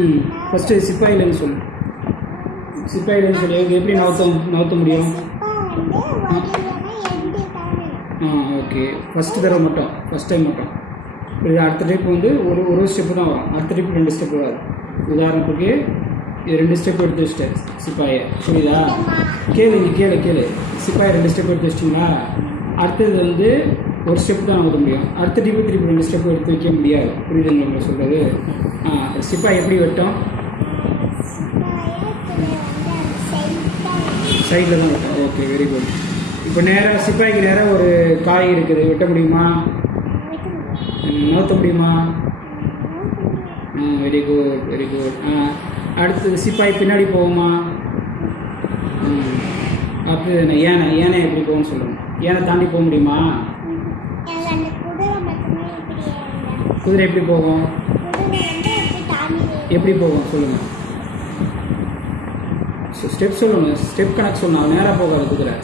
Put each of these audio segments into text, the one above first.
ம் ஃபஸ்ட்டு சிப்பாயிலேருந்து சொல்லு. சிப்பாயிலேருந்து சொல்லி எப்படி நவுத்த முடியும்? ஓகே. ஃபஸ்ட்டு தடவை மட்டும், ஃபஸ்ட் டைம் மட்டும். இது அடுத்த ட்ரிப் வந்து ஒரு ஸ்டெப்பு தான் வரும். அடுத்த ட்ரிப் 2 ஸ்டெப்பு வரும். உதாரணத்துக்கு இது 2 ஸ்டெப் எடுத்து வச்சிட்டேன் சிப்பாயை, புரியுதா? கேளு. சிப்பாயை 2 ஸ்டெப் எடுத்து வச்சிட்டிங்களா? அடுத்தது வந்து ஒரு ஸ்டெப் தான் நகர்த்த முடியும். அடுத்த ட்ரிப்பு திருப்பி 2 ஸ்டெப் எடுத்து வைக்க முடியாது. புரியுதுங்க உங்களுக்கு சொல்கிறது? சிப்பாய் எப்படி வெட்டும்? சைடில் தான் வெட்டும். Okay, very good. இப்போ நேராக சிப்பாய்க்கு நேராக ஒரு காய் இருக்குது, வெட்ட முடியுமா? நகர்த்த முடியுமா? Very good. அடுத்தது சிப்பாய் பின்னாடி போகுமா? அடுத்தது யானை எப்படி போகும்னு சொல்லுங்கள். யானை தாண்டி போக முடியுமா? குதிரை எப்படி போகும்? எப்படி போகும் சொல்லுங்கள். ஸ்டெப் சொல்லுங்கள். ஸ்டெப் கணக்கு சொன்னால் நேராக போகாது குதிரை.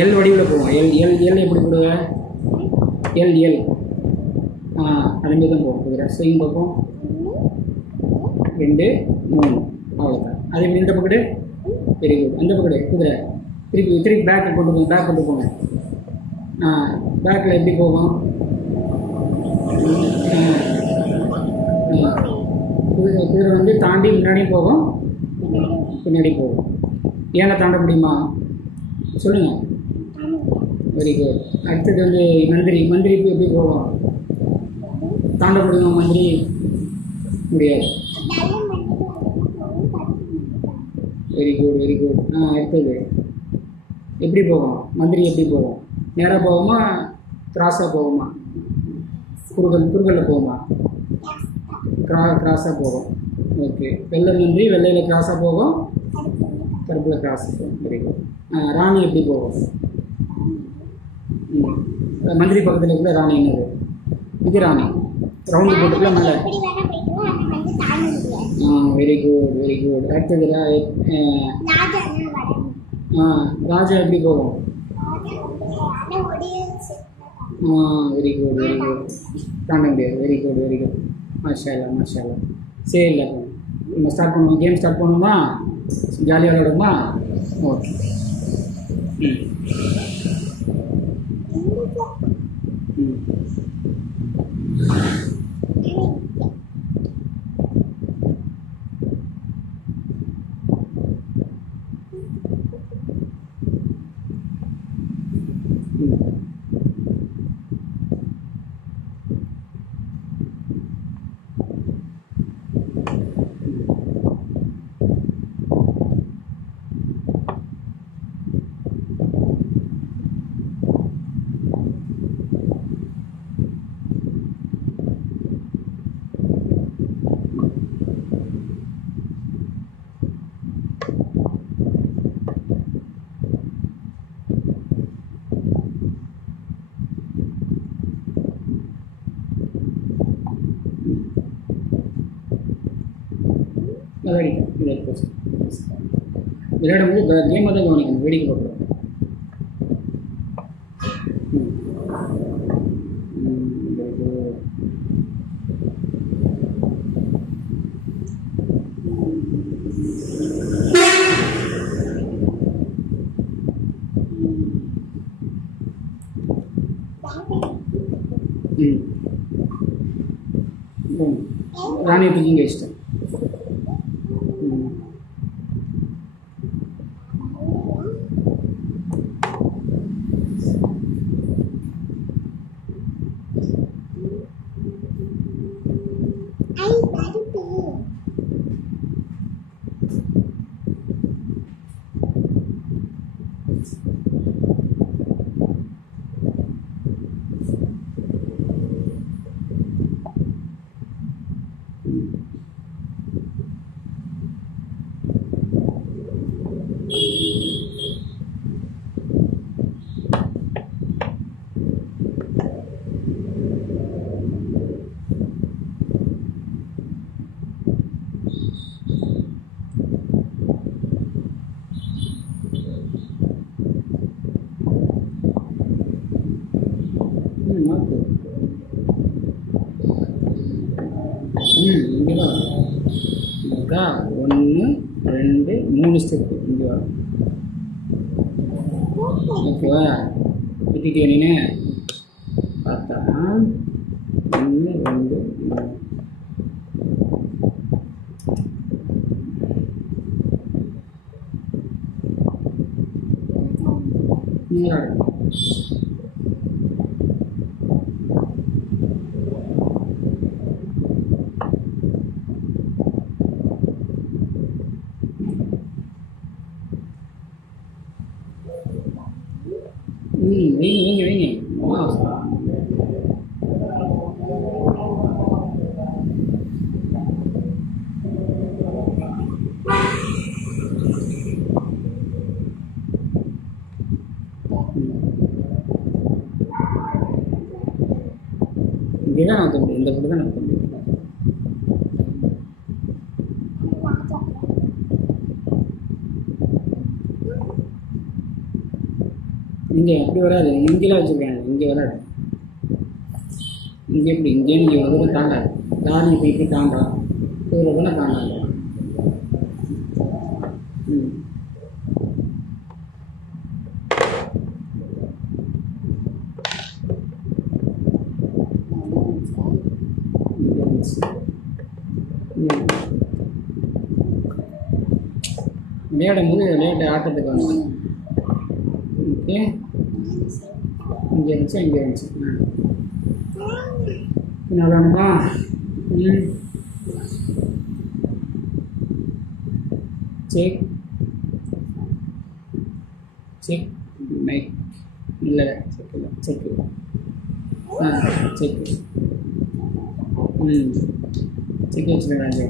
எல் வடிவில் போகும். எல் எப்படி போடுவ? எல் அதுமாரி தான் போகும் குதிரை. ஸ்விங் பக்கம் 2 3 அவ்வளோதான். அதேமாரி இந்த பக்கத்து வெரி குட். அந்த பக்கத்து குதிரை திருப்பி பேக் கொண்டு போங்க. பேக்கில் எப்படி போகும்? குதிரை வந்து தாண்டி முன்னாடியும் போகும், பின்னாடி போகும். ஏனை தாண்ட முடியுமா சொல்லுங்கள். Very good. அடுத்தது வந்து மந்திரி எப்படி போகும்? தாண்ட முடியுமா மந்திரி? முடியாது. Very good. அடுத்தது எப்படி போகும்? மந்திரி எப்படி போகும்? நேராக போகுமா, கிராஸாக போகுமா? குறுகலில் போகுமா? கிராஸாக போகும். ஓகே. மந்திரி வெள்ளையில் கிராஸாக போகும், கருப்பில் கிராஸாக போகும். Very good. ராணி எப்படி போகும்? மந்திரி பக்கத்தில் இருக்கிற ராணி என்னது? இது ராணி ரவுண்டு போட்டுக்கலாம் மேலே. Very good. அடுத்தது ராஜா எப்படி போகும்? Very good. தாண்ட முடியாது. Very good. மாஷாஅல்லாஹ். சரி, இல்லை நம்ம ஸ்டார்ட் பண்ணுவோம். கேம் ஸ்டார்ட் பண்ணுவோமா? ஜாலியாக விளையாடுமா? ஓகே. விளையாடும்போது கேமை தான் கவனிக்கணும், வேடிக்கை பார்க்கணும். ராணியை தூக்கிங்க இஷ்டம். இங்கே தான் இருக்கா 1 2 3 ஸ்டெப்பு இங்கே வரும். ஓகேவா? விட்டுட்டியா நீ பார்த்தா 1 2 3 வைங்க இங்கே தான் நடத்த முடியும், இந்த பக்கம் தான் நடத்த முடியும். இங்கே அப்படி வராது, இங்கெல்லாம் வச்சுருக்காங்க, இங்கே வராது. இங்கே எப்படி இங்கே நீங்கள் ஒரு தூரம் தாண்டாது, லாரி இப்போ இப்படி தாண்டாம், ஒரு தானே தாண்டாது. விளையாடும் போது விளையாட்டு ஆட்டத்துக்கு வந்து ஓகே இங்கே இருந்துச்சு இங்கே இருந்துச்சு. நல்லாமா செக் செக் மைக் இல்லை செக் இல்லை செக் செக் செக் வச்சுருக்காங்க.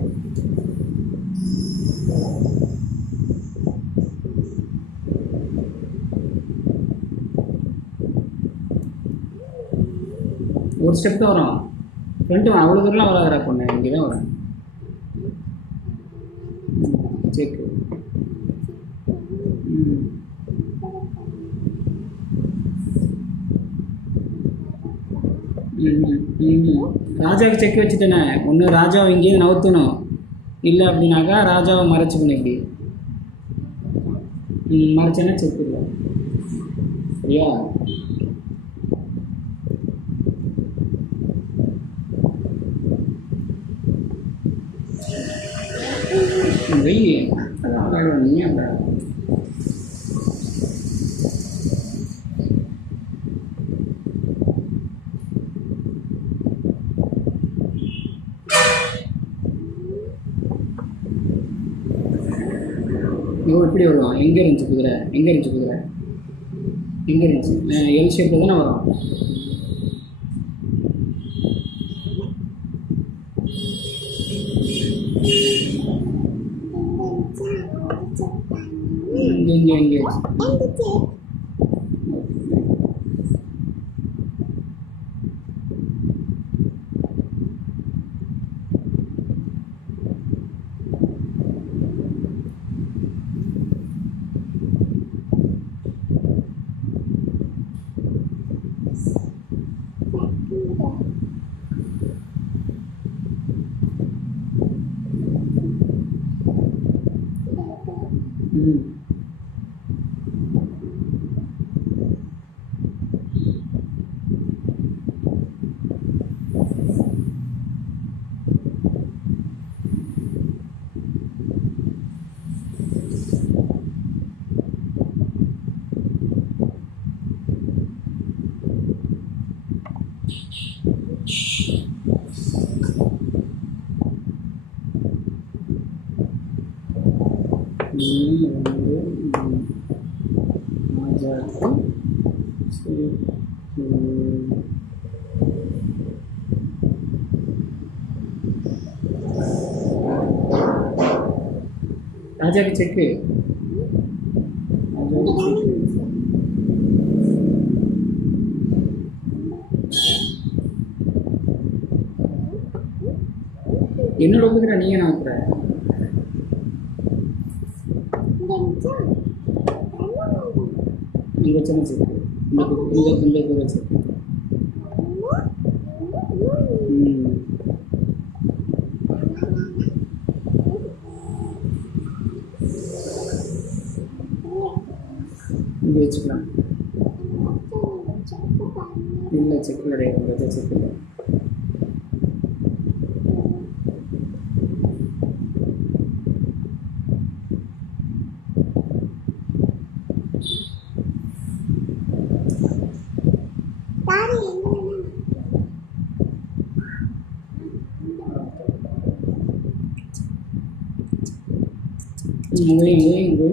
ஒரு ஸ்டெப் தான் வரும், ஃப்ரெண்டு அவ்வளோ தூரம்லாம் வராதுடா பொண்ணு, இங்கே தான் வரேன். செக் ராஜாவுக்கு செக் வச்சுட்டேனே, ஒன்று ராஜாவை இங்கேயும் நவுத்தணும், இல்லை அப்படின்னாக்கா ராஜாவை மறைச்சிக்கணும். இப்படி மறைச்சேன்னா செக் இல்லை, சரியா? வெய் அதான் நீ அந்த எப்படி வருவான்? எங்கே இருந்துச்சு குதிரை? எங்கே இருந்துச்சு குதிரை? எங்கே இருந்துச்சு? எல் ஷேப்பில் தானே வரும். இங்கே ராஜாக்கு செக்கு என்னோட குதிரை நீங்க நாக்குற இங்க சின்ன செக்கு இந்த குதிரை செக்கு இங்கே வச்சுக்கலாம். இல்லை செக் கிடையாது, செக் இல்லை. இங்கே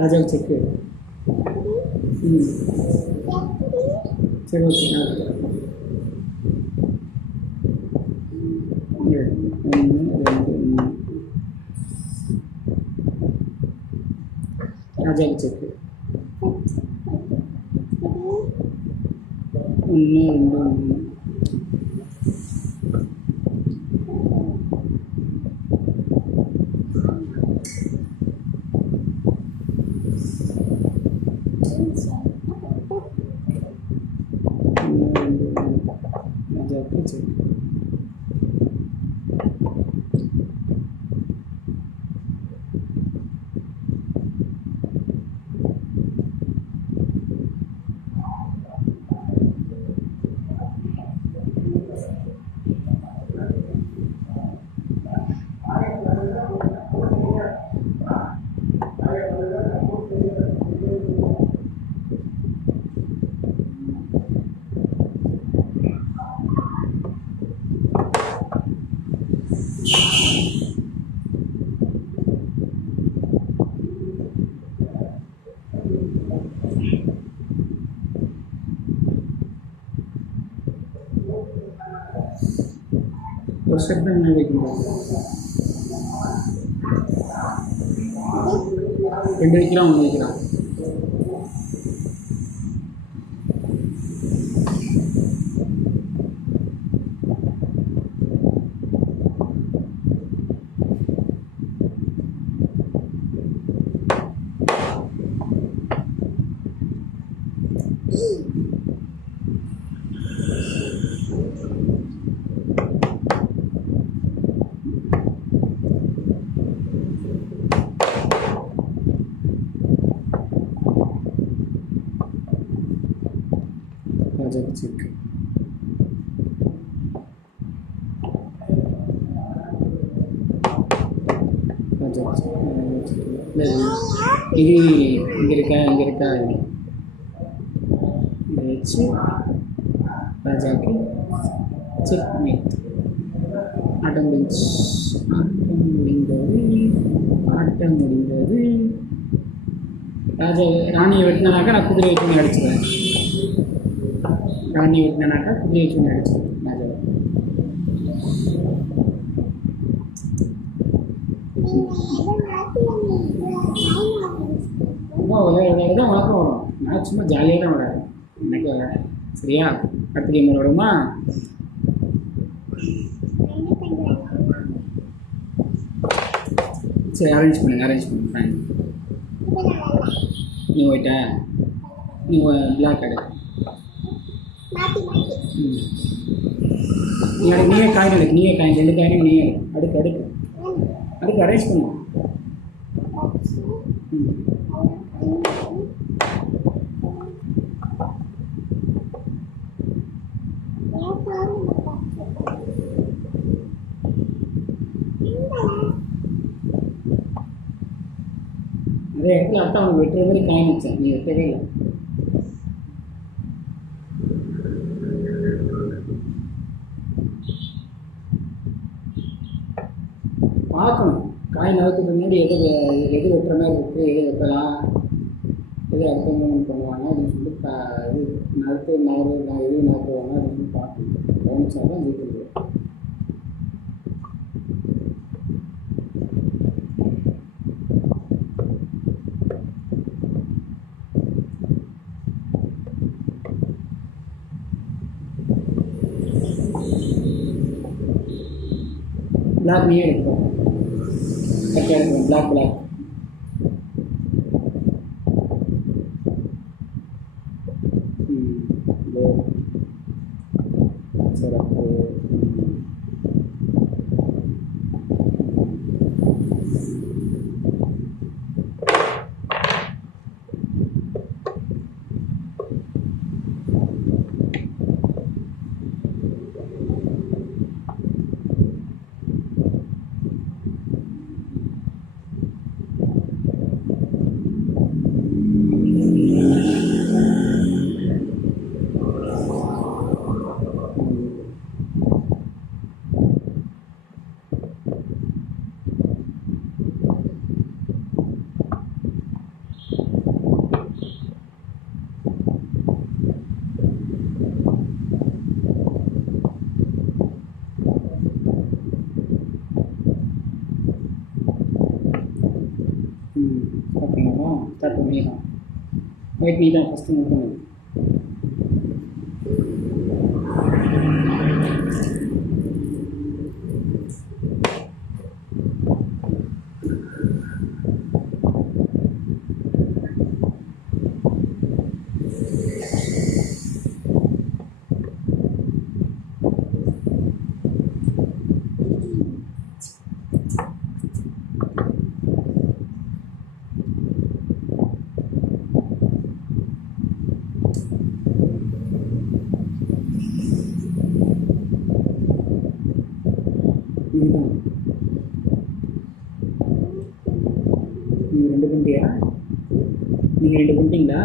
ராஜா செக்கு. சரி ஓகே. ராஜாவுக்கு செக்கு 1 2 3. ராஜாவுக்கு செக்கு. ஒரு ஸ்டெப் தான் என்ன வைக்கணும், 2 வைக்கலாம், 1 வைக்கலாம். ராஜாவுக்கு செக்கு. இது இங்கே இருக்கா, இங்கே இருக்கா, இதை வச்சு ராஜாவுக்கு செக் மேட். ஆட்டம் முடிந்தது. ராஜா ராணியை வெட்டினாக்கா நான் குதிரை வச்சு அடிச்சுருவேன். ராணியை வெட்டினாக்கா குதிரை வச்சு அடிச்சுருவேன் ராஜாவை. ரொம்ப விளையாட தான் வழக்கம் வரும். நான் சும்மா ஜாலியாக தான் விளையாடுறேன், எனக்கு விளையாட. சரியா? அடுத்த கேம் விளையாடுமா? சரி, அரேஞ்ச் பண்ணுங்க. நீ ஒயிட்டா, நீ பிளாக் எடு. நீயே காயின் எடுக்கு, 2 காயினும் நீயே அடுக்கு அரேஞ்ச் பண்ணுவோம். நிறைய இடத்துல அட்டை அவனுக்கு வெட்டுற மாதிரி காயின் வச்சேன், நீ வெட்டவே இல்லை. பார்க்கணும் காய் நகர்த்துக்கு முன்னாடி எது வெட்டுற மாதிரி இருக்குது, எது வெட்டலாம், எது அடுத்த மூவ்மெண்ட் பண்ணுவாங்க அப்படின்னு சொல்லிட்டு இது எது நகர்த்துவாங்க அப்படின்னு சொல்லி பார்க்கணும். கவனிச்சா தான் ஜெயிக்கிறது. பிளாக் நீயே எடுப்போம். கரெக்டாக எடுப்போம். பிளாக் பிளாக் சிறப்பு. ஓகேங்களா? ஸ்டார்ட் பண்ணிடலாம். ஒயிட் நீ தான் ஃபஸ்ட்டு மூவ் பண்ணுது. இதுதான் நீங்கள் 2 பண்ணிட்டியா? நீங்கள் 2 பண்ணிட்டீங்களா?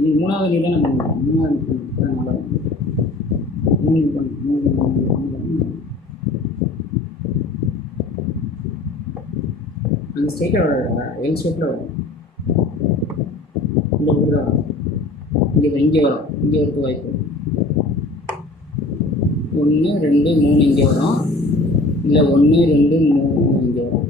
நீ 3வது நீ தானே பண்ணணும். 3வது நல்லா 3 பண்ணு. அந்த ஸ்ட்ரைட்டாக வர எல் ஷேப்பில் வரும். இந்த ஊர் தான் இங்கே வரும். இங்கே இருக்க வாய்ப்பு 1 2 3 இங்கே வரும். இல்லை 1 2 3 இங்கே வரும்.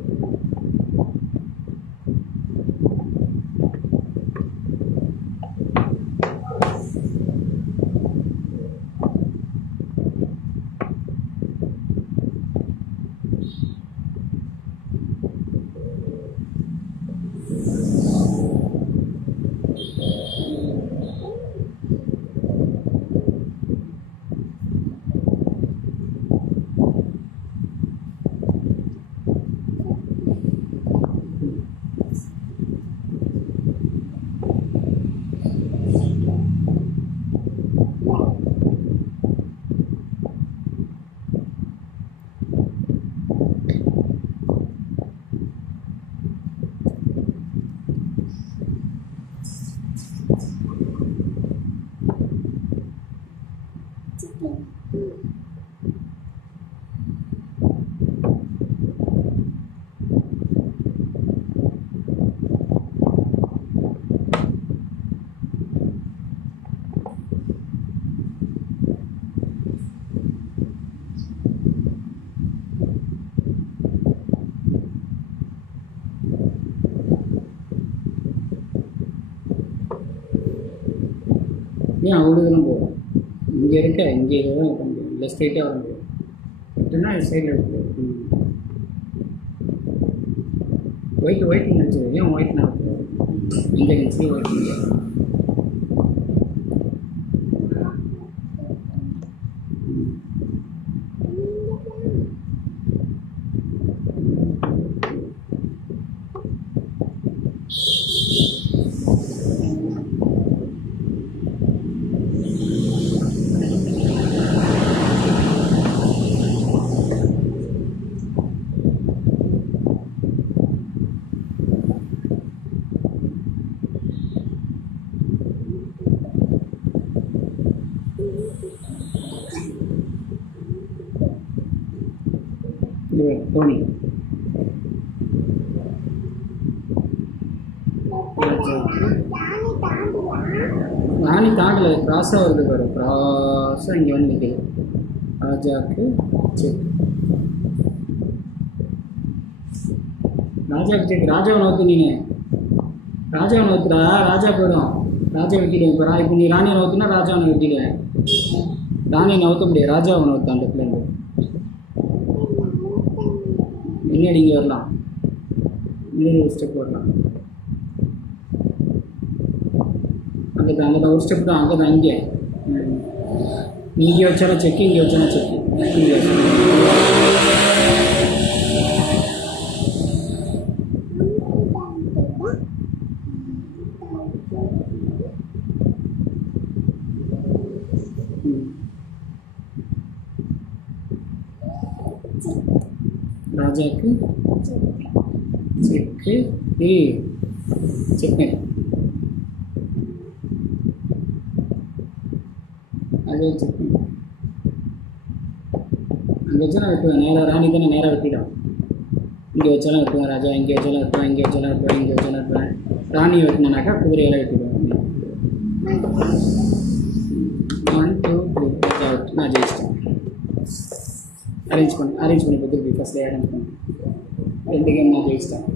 ஏன் அவ்வளோ தூரம் போகும்? இங்கே இருக்க இங்கே தான் இருக்க முடியும். இல்லை ஸ்ட்ரைட்டாக வர முடியும். கரெக்டுன்னா சைடில் இருக்குது. ஒயிட் நினச்சி ஏன் ஒயிட் நடக்குது? இங்கே நினச்சி ஒயிட் இங்கே தோனி ராணி தாண்டல, கிராஸாக வருது பாரு. கிராஸாக இங்கே வந்து நிற்குது. ராஜாவுக்கு செக். ராஜாவுக்கு செக். ராஜாவை நோத்து. நீ ராஜாவை நோத்துடா. ராஜா போயிடும். ராஜா வெட்டிடுவேன். இப்போ இப்போ நீ ராணியை நோத்துனா ராஜாவை வெட்டிடுவேன். ராணி நவுத்த முடியாது, ராஜாவை நவுத்த அந்த பிள்ளைங்க. முன்னாடி இங்கே வரலாம், முன்னாடி ஒரு ஸ்டெப் வரலாம். அங்கே தான் ஒரு ஸ்டெப் தான், அங்கே தான் இங்கே. இங்கே வச்சாலும் செக்கு, இங்கே வச்சாலும் செக்கு. இங்கே ராஜாவுக்கு செக்கு, செக்கு. அது செக்கு அங்கே வச்சாலும் வெட்டுவேன். நேராக ராணி தானே, நேராக வெட்டிடும். இங்கே வச்சாலும் வெட்டுவேன் ராஜா, இங்கே வச்சாலும் வெட்டுவேன், இங்கே வச்சாலும் வெட்டுவேன், இங்கே வச்சாலும் வெட்டுவேன். ராணியை வெட்டினாக்கா குதிரையெல்லாம் வெட்டிடுவேன். 1 2 3 ராஜா வெட்டு, நான் ஜெயிச்சிட்டேன். அரேஞ்ச் பண்ணி திருப்பி ஃபஸ்ட்லேயே அரேஞ்ச் பண்ணி 2 கேம் நான் ஜெயிச்சிட்டேன்.